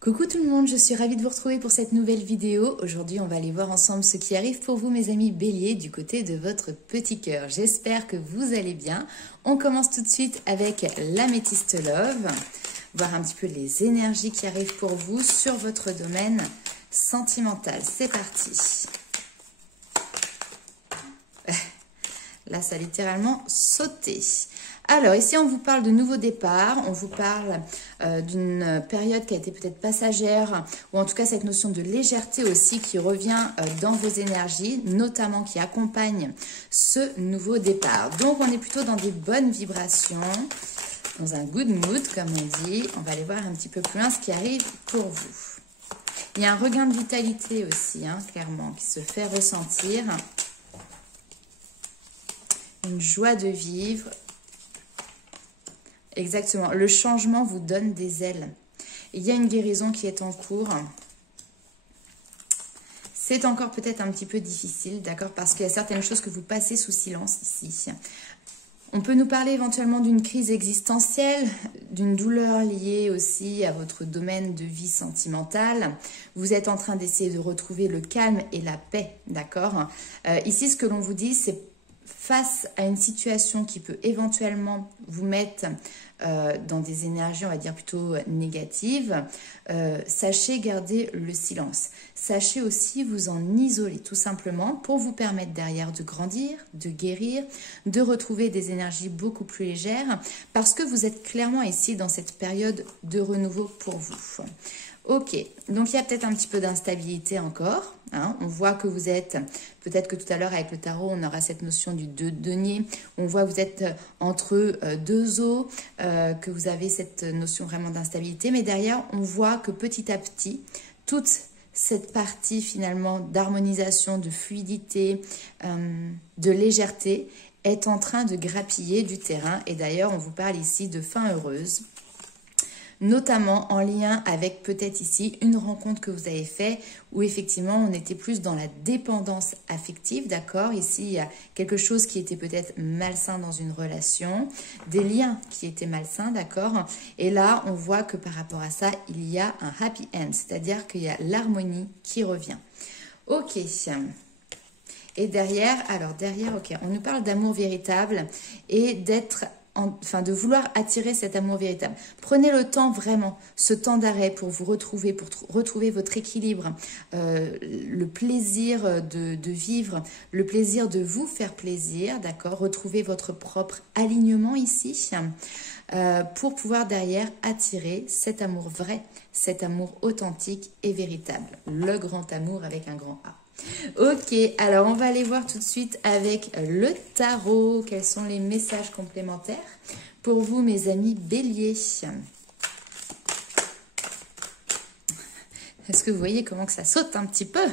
Coucou tout le monde, je suis ravie de vous retrouver pour cette nouvelle vidéo. Aujourd'hui, on va aller voir ensemble ce qui arrive pour vous, mes amis béliers, du côté de votre petit cœur. J'espère que vous allez bien. On commence tout de suite avec l'améthyste love. Voir un petit peu les énergies qui arrivent pour vous sur votre domaine sentimental. C'est parti. Là, ça a littéralement sauté. Alors, ici, on vous parle de nouveaux départs, on vous parle d'une période qui a été peut-être passagère, ou en tout cas cette notion de légèreté aussi qui revient dans vos énergies, notamment qui accompagne ce nouveau départ. Donc, on est plutôt dans des bonnes vibrations, dans un good mood, comme on dit. On va aller voir un petit peu plus loin ce qui arrive pour vous. Il y a un regain de vitalité aussi, clairement, qui se fait ressentir. Une joie de vivre. Exactement. Le changement vous donne des ailes. Il y a une guérison qui est en cours. C'est encore peut-être un petit peu difficile, d'accord? Parce qu'il y a certaines choses que vous passez sous silence ici. On peut nous parler éventuellement d'une crise existentielle, d'une douleur liée aussi à votre domaine de vie sentimentale. Vous êtes en train d'essayer de retrouver le calme et la paix, d'accord? Ici, ce que l'on vous dit, c'est face à une situation qui peut éventuellement vous mettre dans des énergies, on va dire plutôt négatives, sachez garder le silence. Sachez aussi vous en isoler tout simplement pour vous permettre derrière de grandir, de guérir, de retrouver des énergies beaucoup plus légères parce que vous êtes clairement ici dans cette période de renouveau pour vous. Ok, donc il y a peut-être un petit peu d'instabilité encore. On voit que vous êtes, peut-être que tout à l'heure avec le tarot, on aura cette notion du denier. On voit que vous êtes entre deux eaux, que vous avez cette notion vraiment d'instabilité. Mais derrière, on voit que petit à petit, toute cette partie finalement d'harmonisation, de fluidité, de légèreté est en train de grappiller du terrain. Et d'ailleurs, on vous parle ici de fin heureuse. Notamment en lien avec peut-être ici une rencontre que vous avez faite où effectivement on était plus dans la dépendance affective, d'accord? Ici il y a quelque chose qui était peut-être malsain dans une relation, des liens qui étaient malsains, d'accord? Et là on voit que par rapport à ça il y a un happy end, c'est-à-dire qu'il y a l'harmonie qui revient. Ok. Et derrière, ok, on nous parle d'amour véritable et d'être de vouloir attirer cet amour véritable. Prenez le temps vraiment, ce temps d'arrêt pour vous retrouver, pour retrouver votre équilibre, le plaisir de vivre, le plaisir de vous faire plaisir, d'accord? Retrouver votre propre alignement ici pour pouvoir derrière attirer cet amour vrai, cet amour authentique et véritable. Le grand amour avec un grand A. Ok, alors on va aller voir tout de suite avec le tarot. Quels sont les messages complémentaires pour vous, mes amis béliers? Est-ce que vous voyez comment que ça saute un petit peu?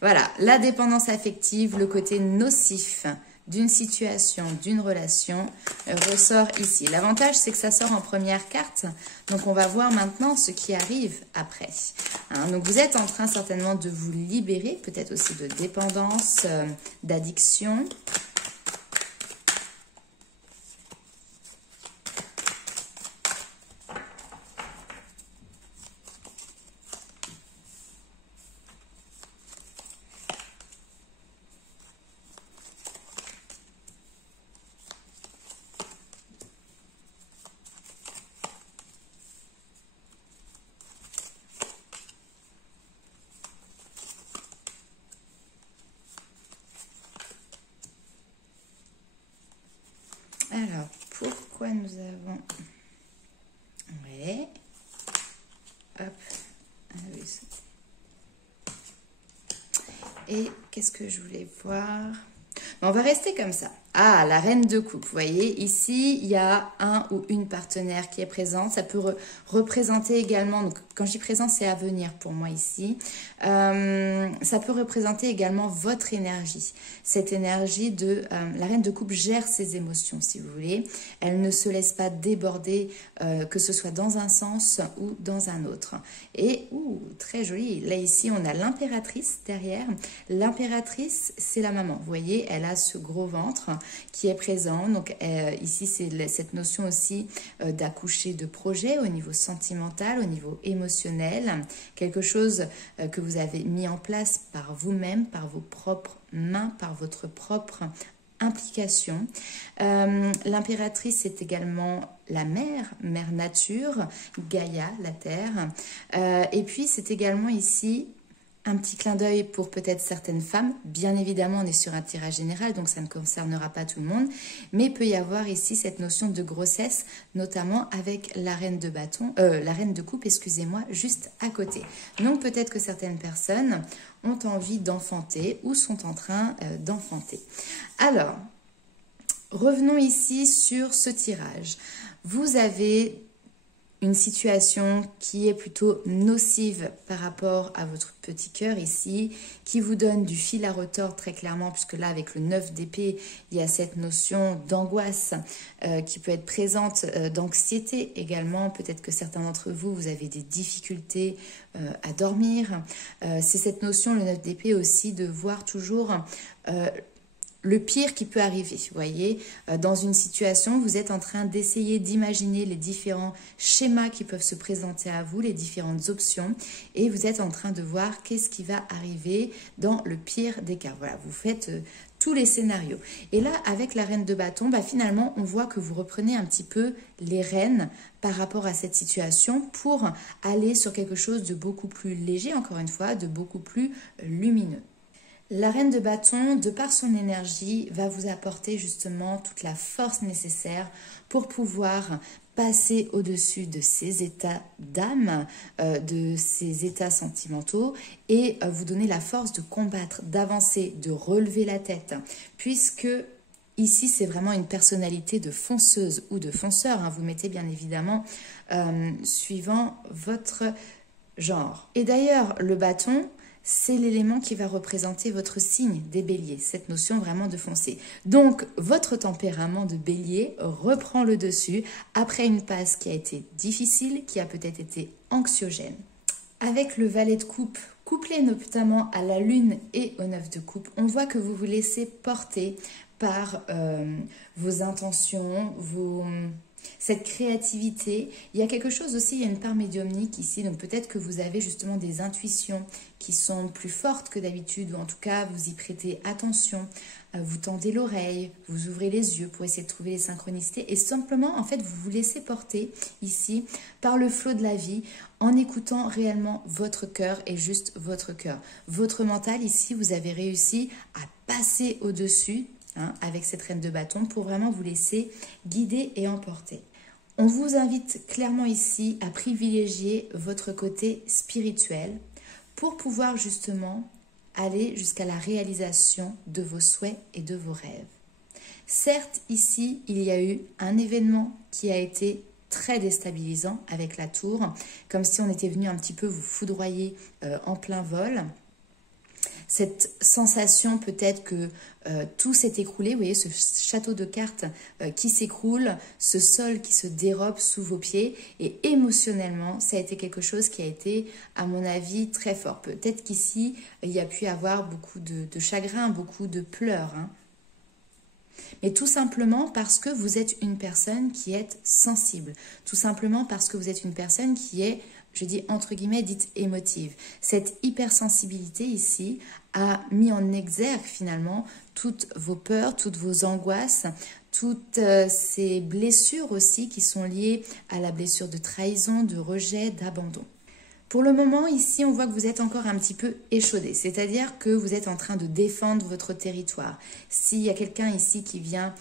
Voilà, la dépendance affective, le côté nocif d'une situation, d'une relation, ressort ici. L'avantage, c'est que ça sort en première carte. Donc, on va voir maintenant ce qui arrive après. Donc, vous êtes en train certainement de vous libérer, peut-être aussi de dépendance, d'addiction. Alors, pourquoi nous avons... Ouais. Hop. Ah oui. Et qu'est-ce que je voulais voir? On va rester comme ça. Ah, la reine de coupe. Vous voyez, ici, il y a un ou une partenaire qui est présente. Ça peut représenter également, donc quand je dis présent, c'est à venir pour moi ici. Ça peut représenter également votre énergie. Cette énergie de... la reine de coupe gère ses émotions, si vous voulez. Elle ne se laisse pas déborder, que ce soit dans un sens ou dans un autre. Et, très joli. Là, ici, on a l'impératrice derrière. L'impératrice, c'est la maman. Vous voyez, elle a ce gros ventre. qui est présent. Donc ici, c'est cette notion aussi d'accoucher de projet au niveau sentimental, au niveau émotionnel, quelque chose que vous avez mis en place par vous-même, par vos propres mains, par votre propre implication. L'impératrice, c'est également la mère nature, Gaïa, la terre. Et puis, c'est également ici un petit clin d'œil pour peut-être certaines femmes. Bien évidemment, on est sur un tirage général, donc ça ne concernera pas tout le monde. Mais il peut y avoir ici cette notion de grossesse, notamment avec la reine de bâton, la reine de coupe, excusez-moi, juste à côté. Donc peut-être que certaines personnes ont envie d'enfanter ou sont en train d'enfanter. Alors, revenons ici sur ce tirage. Vous avez une situation qui est plutôt nocive par rapport à votre petit cœur ici, qui vous donne du fil à retordre très clairement, puisque là avec le 9 d'épée, il y a cette notion d'angoisse qui peut être présente, d'anxiété également. Peut-être que certains d'entre vous, vous avez des difficultés à dormir. C'est cette notion, le 9 d'épée aussi, de voir toujours le pire qui peut arriver. Vous voyez, dans une situation, vous êtes en train d'essayer d'imaginer les différents schémas qui peuvent se présenter à vous, les différentes options, et vous êtes en train de voir qu'est-ce qui va arriver dans le pire des cas. Voilà, vous faites tous les scénarios. Et là, avec la reine de bâton, finalement, on voit que vous reprenez un petit peu les rênes par rapport à cette situation pour aller sur quelque chose de beaucoup plus léger, encore une fois, de beaucoup plus lumineux. La reine de bâton, de par son énergie, va vous apporter justement toute la force nécessaire pour pouvoir passer au-dessus de ces états d'âme, de ces états sentimentaux et vous donner la force de combattre, d'avancer, de relever la tête. Puisque ici, c'est vraiment une personnalité de fonceuse ou de fonceur. Vous mettez bien évidemment suivant votre genre. Et d'ailleurs, le bâton, c'est l'élément qui va représenter votre signe des béliers, cette notion vraiment de foncer. Donc, votre tempérament de bélier reprend le dessus après une passe qui a été difficile, qui a peut-être été anxiogène. Avec le valet de coupe, couplé notamment à la lune et au 9 de coupe, on voit que vous vous laissez porter par vos intentions, cette créativité. Il y a quelque chose aussi, il y a une part médiumnique ici, donc peut-être que vous avez justement des intuitions qui sont plus fortes que d'habitude, ou en tout cas vous y prêtez attention, vous tendez l'oreille, vous ouvrez les yeux pour essayer de trouver les synchronicités, et simplement en fait vous vous laissez porter ici par le flot de la vie en écoutant réellement votre cœur et juste votre cœur. Votre mental ici, vous avez réussi à passer au-dessus avec cette reine de bâton pour vraiment vous laisser guider et emporter. On vous invite clairement ici à privilégier votre côté spirituel pour pouvoir justement aller jusqu'à la réalisation de vos souhaits et de vos rêves. Certes, ici, il y a eu un événement qui a été très déstabilisant avec la tour, comme si on était venu un petit peu vous foudroyer en plein vol. Cette sensation peut-être que tout s'est écroulé, vous voyez ce château de cartes qui s'écroule, ce sol qui se dérobe sous vos pieds, et émotionnellement ça a été quelque chose qui a été à mon avis très fort. Peut-être qu'ici il y a pu y avoir beaucoup de chagrin, beaucoup de pleurs, mais tout simplement parce que vous êtes une personne qui est sensible, tout simplement parce que vous êtes une personne qui est, je dis entre guillemets, dite émotive. Cette hypersensibilité ici a mis en exergue finalement toutes vos peurs, toutes vos angoisses, toutes ces blessures aussi qui sont liées à la blessure de trahison, de rejet, d'abandon. Pour le moment, ici, on voit que vous êtes encore un petit peu échaudé, c'est-à-dire que vous êtes en train de défendre votre territoire. S'il y a quelqu'un ici qui vient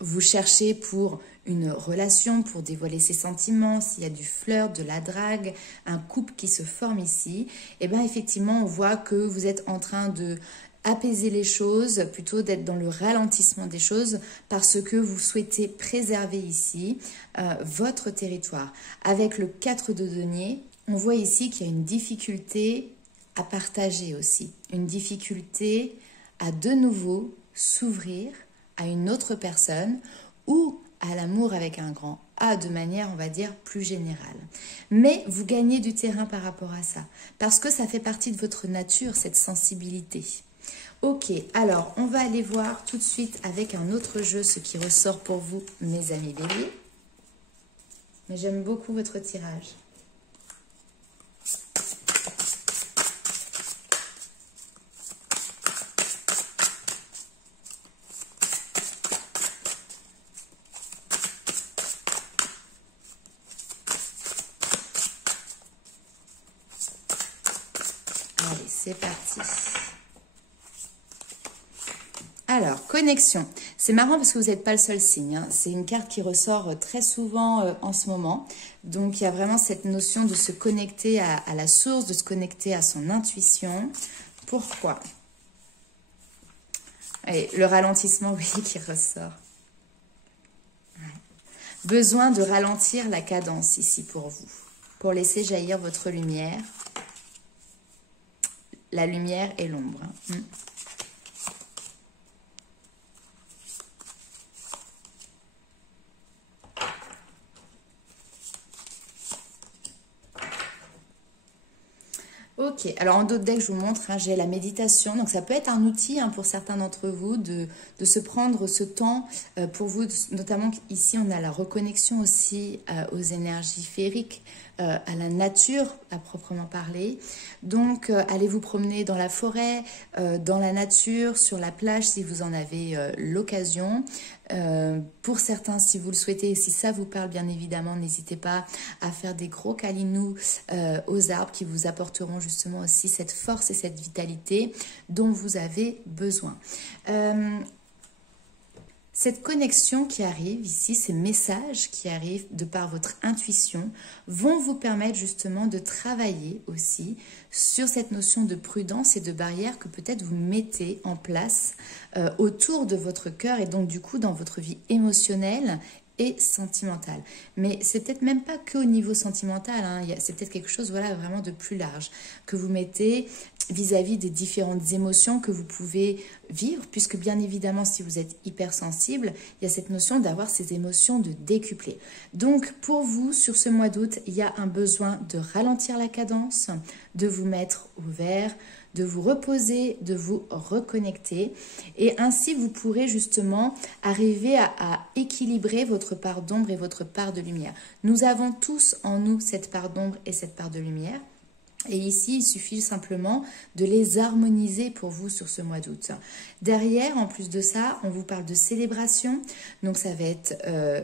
vous chercher pour une relation, pour dévoiler ses sentiments, s'il y a du flirt, de la drague, un couple qui se forme ici, et bien effectivement, on voit que vous êtes en train de apaiser les choses, plutôt d'être dans le ralentissement des choses, parce que vous souhaitez préserver ici votre territoire. Avec le 4 de denier, on voit ici qu'il y a une difficulté à partager aussi, une difficulté à de nouveau s'ouvrir à une autre personne ou à l'amour avec un grand A de manière, on va dire, plus générale. Mais vous gagnez du terrain par rapport à ça, parce que ça fait partie de votre nature, cette sensibilité. Ok, alors on va aller voir tout de suite avec un autre jeu ce qui ressort pour vous, mes amis Bélier. Mais j'aime beaucoup votre tirage. Allez, c'est parti. Alors, connexion. C'est marrant parce que vous n'êtes pas le seul signe. Hein. C'est une carte qui ressort très souvent en ce moment. Donc, il y a vraiment cette notion de se connecter à la source, de se connecter à son intuition. Pourquoi? Allez, le ralentissement, oui, qui ressort. Ouais. Besoin de ralentir la cadence ici pour vous. Pour laisser jaillir votre lumière. La lumière et l'ombre. Hein. Ok, alors en d'autres decks, je vous montre, hein, j'ai la méditation. Donc ça peut être un outil hein, pour certains d'entre vous de se prendre ce temps pour vous. Notamment ici, on a la reconnexion aussi aux énergies féeriques, à la nature à proprement parler. Donc allez vous promener dans la forêt, dans la nature, sur la plage si vous en avez l'occasion. Pour certains, si vous le souhaitez et si ça vous parle, bien évidemment, n'hésitez pas à faire des gros câlinous aux arbres qui vous apporteront justement aussi cette force et cette vitalité dont vous avez besoin. Cette connexion qui arrive ici, ces messages qui arrivent de par votre intuition vont vous permettre justement de travailler aussi sur cette notion de prudence et de barrière que peut-être vous mettez en place autour de votre cœur et donc du coup dans votre vie émotionnelle et sentimentale. Mais c'est peut-être même pas qu'au niveau sentimental, hein. C'est peut-être quelque chose voilà, vraiment de plus large que vous mettez vis-à-vis des différentes émotions que vous pouvez vivre, puisque bien évidemment, si vous êtes hypersensible, il y a cette notion d'avoir ces émotions de décupler. Donc, pour vous, sur ce mois d'août, il y a un besoin de ralentir la cadence, de vous mettre au vert, de vous reposer, de vous reconnecter. Et ainsi, vous pourrez justement arriver à équilibrer votre part d'ombre et votre part de lumière. Nous avons tous en nous cette part d'ombre et cette part de lumière. Et ici, il suffit simplement de les harmoniser pour vous sur ce mois d'août. Derrière, en plus de ça, on vous parle de célébration. Donc, ça va être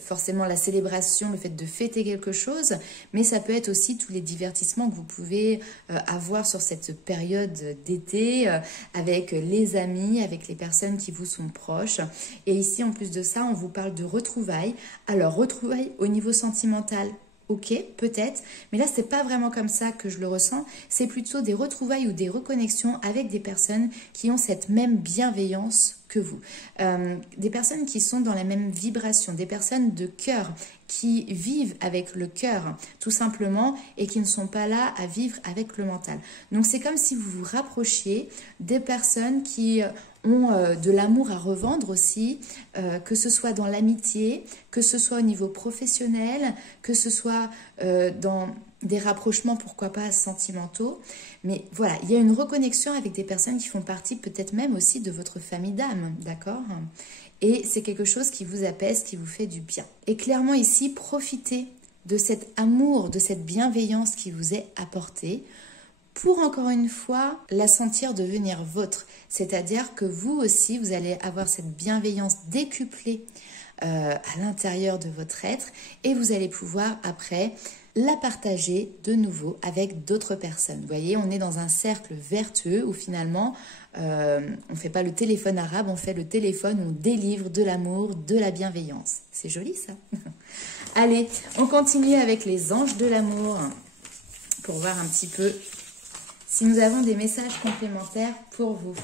forcément la célébration, le fait de fêter quelque chose. Mais ça peut être aussi tous les divertissements que vous pouvez avoir sur cette période d'été avec les amis, avec les personnes qui vous sont proches. Et ici, en plus de ça, on vous parle de retrouvailles. Alors, retrouvailles au niveau sentimental. Ok, peut-être, mais là, c'est pas vraiment comme ça que je le ressens. C'est plutôt des retrouvailles ou des reconnexions avec des personnes qui ont cette même bienveillance que vous. Des personnes qui sont dans la même vibration, des personnes de cœur, qui vivent avec le cœur, tout simplement, et qui ne sont pas là à vivre avec le mental. Donc, c'est comme si vous vous rapprochiez des personnes qui ont de l'amour à revendre aussi, que ce soit dans l'amitié, que ce soit au niveau professionnel, que ce soit dans des rapprochements, pourquoi pas, sentimentaux. Mais voilà, il y a une reconnexion avec des personnes qui font partie peut-être même aussi de votre famille d'âme, d'accord ? Et c'est quelque chose qui vous apaise, qui vous fait du bien. Et clairement ici, profitez de cet amour, de cette bienveillance qui vous est apportée pour encore une fois la sentir devenir vôtre. C'est-à-dire que vous aussi, vous allez avoir cette bienveillance décuplée à l'intérieur de votre être et vous allez pouvoir après la partager de nouveau avec d'autres personnes. Vous voyez, on est dans un cercle vertueux où finalement, on ne fait pas le téléphone arabe, on fait le téléphone où on délivre de l'amour, de la bienveillance. C'est joli ça. Allez, on continue avec les anges de l'amour pour voir un petit peu si nous avons des messages complémentaires pour vous.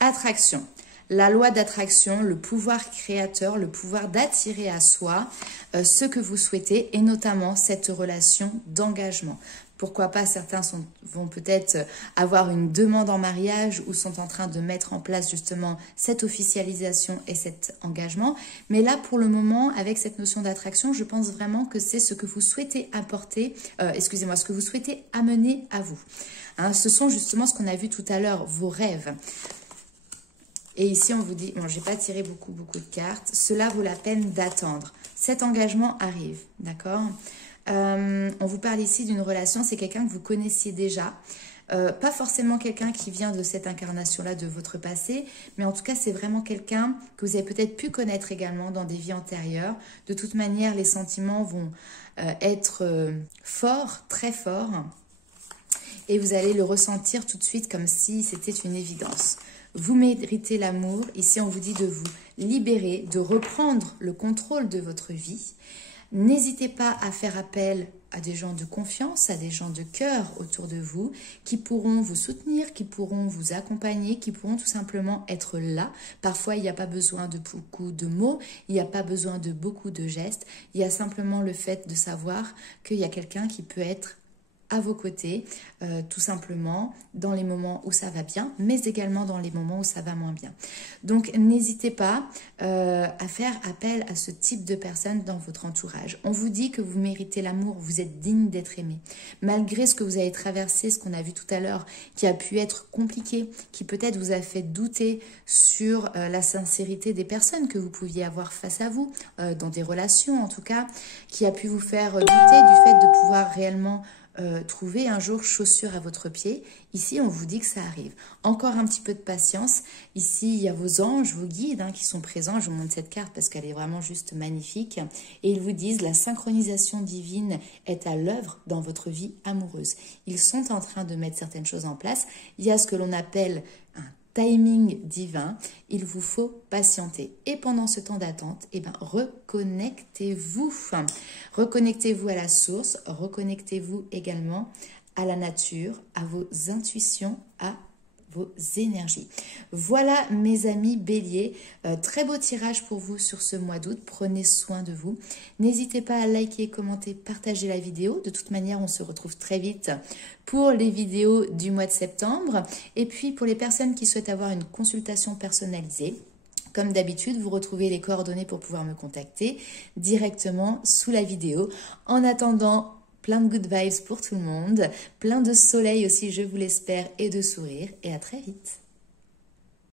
Attraction. La loi d'attraction, le pouvoir créateur, le pouvoir d'attirer à soi ce que vous souhaitez et notamment cette relation d'engagement. Pourquoi pas, certains vont peut-être avoir une demande en mariage ou sont en train de mettre en place justement cette officialisation et cet engagement. Mais là, pour le moment, avec cette notion d'attraction, je pense vraiment que c'est ce que vous souhaitez apporter, ce que vous souhaitez amener à vous. Hein, ce sont justement ce qu'on a vu tout à l'heure, vos rêves. Et ici, on vous dit, bon, j'ai pas tiré beaucoup de cartes, cela vaut la peine d'attendre. Cet engagement arrive, d'accord ? On vous parle ici d'une relation, c'est quelqu'un que vous connaissiez déjà. Pas forcément quelqu'un qui vient de cette incarnation-là de votre passé, mais en tout cas, c'est vraiment quelqu'un que vous avez peut-être pu connaître également dans des vies antérieures. De toute manière, les sentiments vont être forts, très forts, et vous allez le ressentir tout de suite comme si c'était une évidence. Vous méritez l'amour. Ici, on vous dit de vous libérer, de reprendre le contrôle de votre vie. N'hésitez pas à faire appel à des gens de confiance, à des gens de cœur autour de vous qui pourront vous soutenir, qui pourront vous accompagner, qui pourront tout simplement être là. Parfois, il n'y a pas besoin de beaucoup de mots, il n'y a pas besoin de beaucoup de gestes. Il y a simplement le fait de savoir qu'il y a quelqu'un qui peut être à vos côtés, tout simplement, dans les moments où ça va bien, mais également dans les moments où ça va moins bien. Donc, n'hésitez pas à faire appel à ce type de personnes dans votre entourage. On vous dit que vous méritez l'amour, vous êtes digne d'être aimé. Malgré ce que vous avez traversé, ce qu'on a vu tout à l'heure, qui a pu être compliqué, qui peut-être vous a fait douter sur la sincérité des personnes que vous pouviez avoir face à vous, dans des relations en tout cas, qui a pu vous faire douter du fait de pouvoir réellement trouver un jour chaussure à votre pied. Ici, on vous dit que ça arrive. Encore un petit peu de patience. Ici, il y a vos anges, vos guides qui sont présents. Je vous montre cette carte parce qu'elle est vraiment juste magnifique. Et ils vous disent la synchronisation divine est à l'œuvre dans votre vie amoureuse. Ils sont en train de mettre certaines choses en place. Il y a ce que l'on appelle un timing divin, il vous faut patienter. Et pendant ce temps d'attente, reconnectez-vous. Reconnectez-vous à la source, reconnectez-vous également à la nature, à vos intuitions, à vos énergies. Voilà mes amis béliers, très beau tirage pour vous sur ce mois d'août, prenez soin de vous. N'hésitez pas à liker, commenter, partager la vidéo. De toute manière, on se retrouve très vite pour les vidéos du mois de septembre. Et puis pour les personnes qui souhaitent avoir une consultation personnalisée, comme d'habitude, vous retrouvez les coordonnées pour pouvoir me contacter directement sous la vidéo. En attendant, plein de good vibes pour tout le monde, plein de soleil aussi, je vous l'espère, et de sourires. Et à très vite.